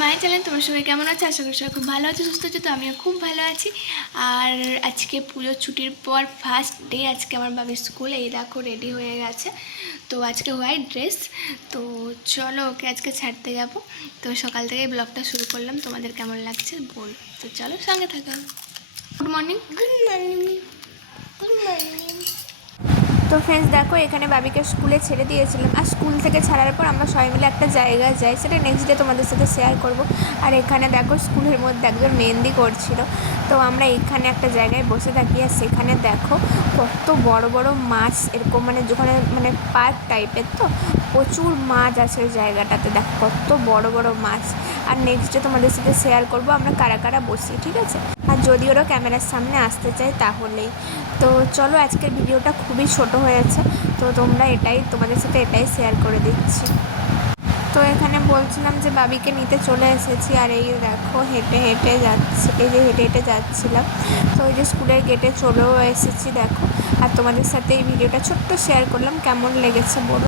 মায়ের চ্যানেল। তোমার সবাই কেমন আছে? আশা করি সবাই খুব ভালো আছে, সুস্থ আছে। তো আমিও খুব ভালো আছি। আর আজকে পুজোর ছুটির পর ফার্স্ট ডে আজকে আমার বাবির স্কুল। এই দেখো রেডি হয়ে গেছে। তো আজকে হোয়াইট ড্রেস। তো চলো ওকে আজকে ছাড়তে যাব। তো সকাল থেকে ব্লগটা শুরু করলাম, তোমাদের কেমন লাগছে বল। তো চলো সঙ্গে থাকো। Good morning. Good morning. Good morning. তো ফ্রেন্ডস দেখো, এখানে বাবিকে স্কুলে ছেড়ে দিয়েছিলাম। আর স্কুল থেকে ছাড়ার পর আমরা সবাই মিলে একটা জায়গায় যাই, সেটা নেক্সট ডে তোমাদের সাথে শেয়ার করব। আর এখানে দেখো স্কুলের মধ্যে একজন মেহেন্দি করছিল। তো আমরা এখানে একটা জায়গায় বসে থাকি। আর সেখানে দেখো কত বড় বড় মাছ, এরকম মানে যেখানে মানে পার্ক টাইপের, তো প্রচুর মাছ আছে ওই জায়গাটাতে। দেখো কত বড় বড় মাছ। আর নেক্সট ডে তোমাদের সাথে শেয়ার করব আমরা কারা কারা বসি, ঠিক আছে? আর যদি ওরা ক্যামেরার সামনে আসতে চায় তাহলেই। তো চলো, আজকের ভিডিওটা খুবই ছোট হয়েছে, তো তোমরা তোমাদের সাথে এটাই শেয়ার করে দিচ্ছি। তো এখানে বলছিলাম যে বাবিকে নিতে চলে এসেছি। আর এই দেখো হেঁটে হেঁটে যাচ্ছি, এই যে হেঁটে হেঁটে যাচ্ছিলাম। তো ওই যে স্কুলের গেটে চলেও এসেছি দেখো। আর তোমাদের সাথে এই ভিডিওটা ছোট্ট শেয়ার করলাম, কেমন লেগেছে বলো।